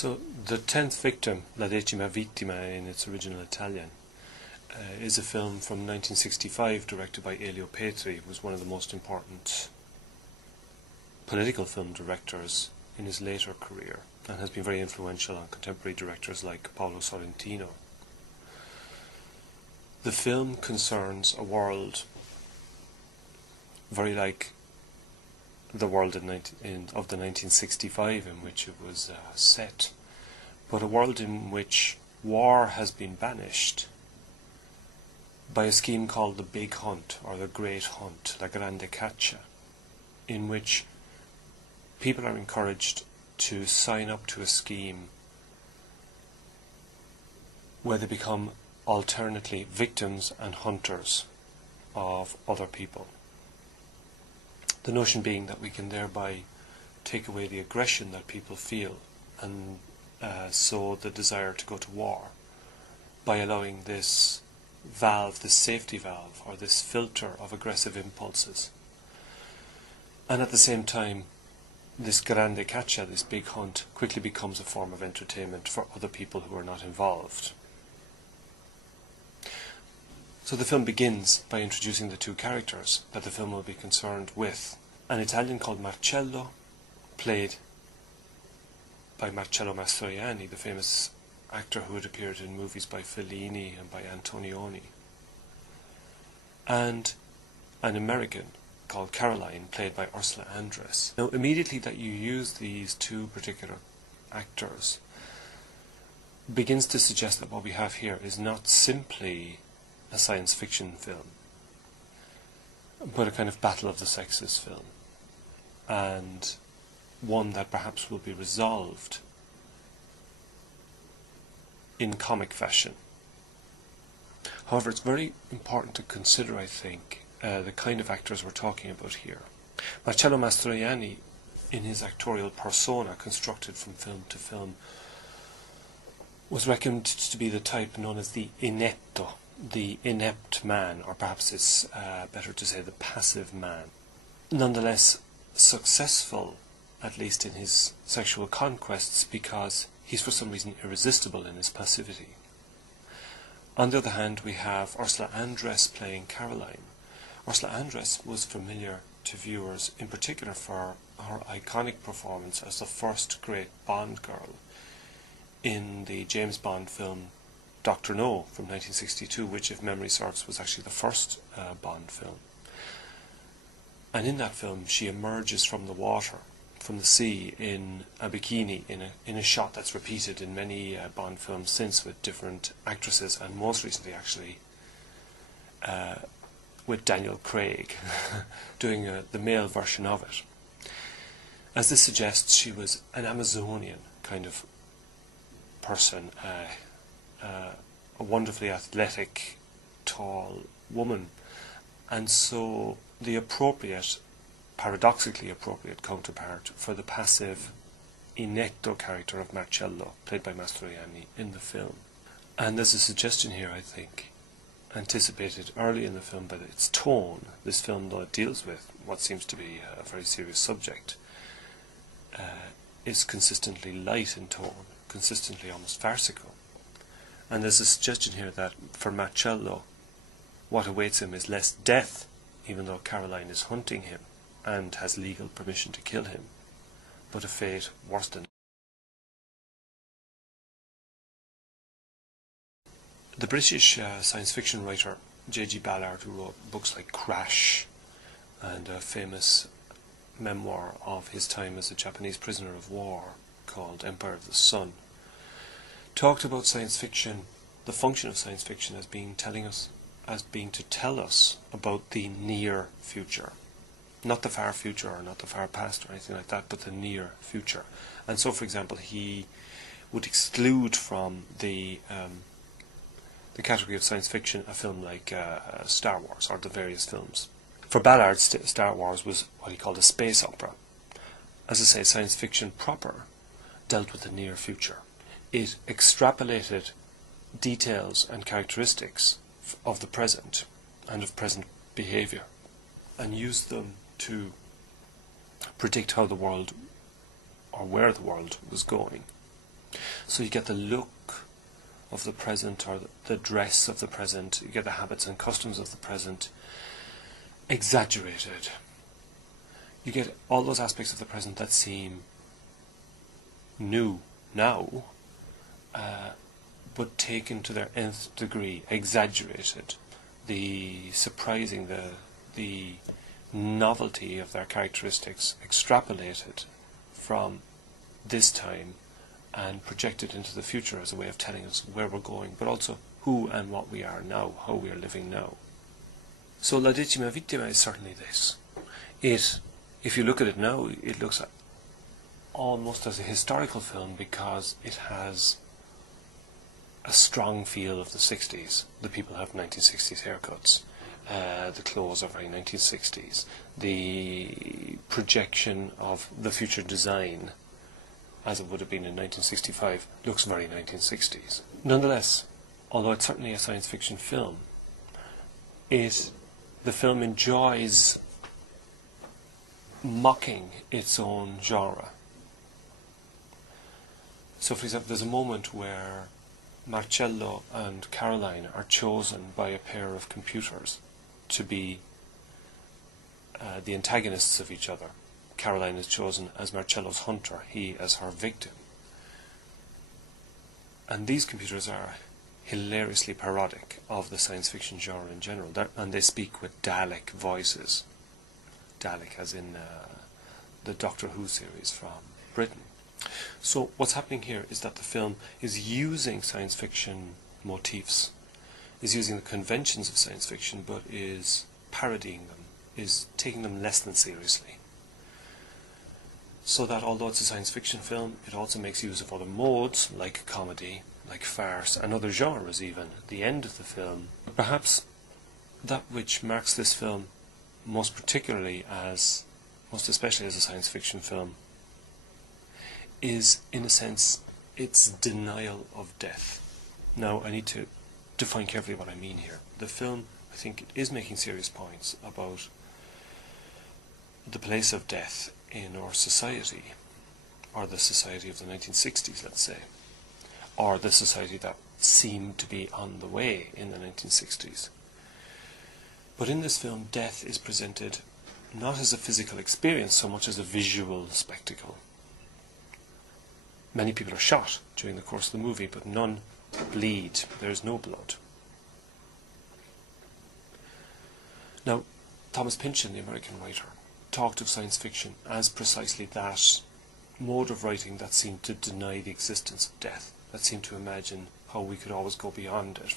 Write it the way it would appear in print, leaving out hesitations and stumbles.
So the 10th victim, La decima vittima in its original Italian, is a film from 1965 directed by Elio Petri, who was one of the most important political film directors in his later career and has been very influential on contemporary directors like Paolo Sorrentino. The film concerns a world very like the world of the 1965 in which it was set, but a world in which war has been banished by a scheme called the Big Hunt, or the Great Hunt, la Grande Caccia, in which people are encouraged to sign up to a scheme where they become alternately victims and hunters of other people. The notion being that we can thereby take away the aggression that people feel and sow the desire to go to war by allowing this valve, this safety valve, or this filter of aggressive impulses. And at the same time, this grande caccia, this big hunt, quickly becomes a form of entertainment for other people who are not involved. So the film begins by introducing the two characters that the film will be concerned with. An Italian called Marcello, played by Marcello Mastroianni, the famous actor who had appeared in movies by Fellini and by Antonioni, and an American called Caroline, played by Ursula Andress. Now, immediately that you use these two particular actors begins to suggest that what we have here is not simply a science fiction film, but a kind of battle of the sexes film, and one that perhaps will be resolved in comic fashion. However, it's very important to consider, I think, the kind of actors we're talking about here. Marcello Mastroianni, in his actorial persona constructed from film to film, was reckoned to be the type known as the inetto, the inept man, or perhaps it's better to say the passive man. Nonetheless, successful, at least in his sexual conquests, because he's for some reason irresistible in his passivity. On the other hand, we have Ursula Andress playing Caroline. Ursula Andress was familiar to viewers, in particular for her iconic performance as the first great Bond girl in the James Bond film Dr. No from 1962, which, if memory serves, was actually the first Bond film. And in that film she emerges from the water, from the sea, in a bikini, in a shot that's repeated in many Bond films since, with different actresses, and most recently actually with Daniel Craig doing the male version of it. As this suggests, she was an Amazonian kind of person, a wonderfully athletic, tall woman, and so the appropriate, paradoxically appropriate counterpart for the passive inetto character of Marcello, played by Mastroianni in the film. And there's a suggestion here, I think, anticipated early in the film by its tone. This film, though it deals with what seems to be a very serious subject, is consistently light in tone, consistently almost farcical. And there's a suggestion here that for Marcello, what awaits him is less death, even though Caroline is hunting him and has legal permission to kill him, but a fate worse than. The British science fiction writer J.G. Ballard, who wrote books like Crash and a famous memoir of his time as a Japanese prisoner of war called Empire of the Sun, talked about science fiction, the function of science fiction as being to tell us about the near future. Not the far future or not the far past or anything like that, but the near future. And so, for example, he would exclude from the category of science fiction a film like Star Wars, or the various films. For Ballard, Star Wars was what he called a space opera. As I say, science fiction proper dealt with the near future. It extrapolated details and characteristics of the present and of present behaviour, and used them to predict how the world, or where the world, was going. So you get the look of the present, or the dress of the present, you get the habits and customs of the present exaggerated. You get all those aspects of the present that seem new now, but taken to their nth degree, exaggerated. The surprising, the novelty of their characteristics extrapolated from this time and projected into the future as a way of telling us where we're going, but also who and what we are now, how we are living now. So La Decima Vittima is certainly this. If you look at it now, it looks almost as a historical film because it has a strong feel of the 60s. The people have 1960s haircuts. The clothes are very 1960s. The projection of the future design, as it would have been in 1965, looks very 1960s. Nonetheless, although it's certainly a science fiction film, the film enjoys mocking its own genre. So, for example, there's a moment where Marcello and Caroline are chosen by a pair of computers to be the antagonists of each other. Caroline is chosen as Marcello's hunter, he as her victim. And these computers are hilariously parodic of the science fiction genre in general, and they speak with Dalek voices. Dalek as in the Doctor Who series from Britain. So what's happening here is that the film is using science fiction motifs, is using the conventions of science fiction, but is parodying them, is taking them less than seriously. So that although it's a science fiction film, it also makes use of other modes, like comedy, like farce, and other genres even, at the end of the film. Perhaps that which marks this film most particularly most especially as a science fiction film, is, in a sense, its denial of death. Now, I need to define carefully what I mean here. The film, I think, is making serious points about the place of death in our society, or the society of the 1960s, let's say, or the society that seemed to be on the way in the 1960s. But in this film, death is presented not as a physical experience so much as a visual spectacle. Many people are shot during the course of the movie, but none bleed. There is no blood. Now, Thomas Pynchon, the American writer, talked of science fiction as precisely that mode of writing that seemed to deny the existence of death, that seemed to imagine how we could always go beyond it.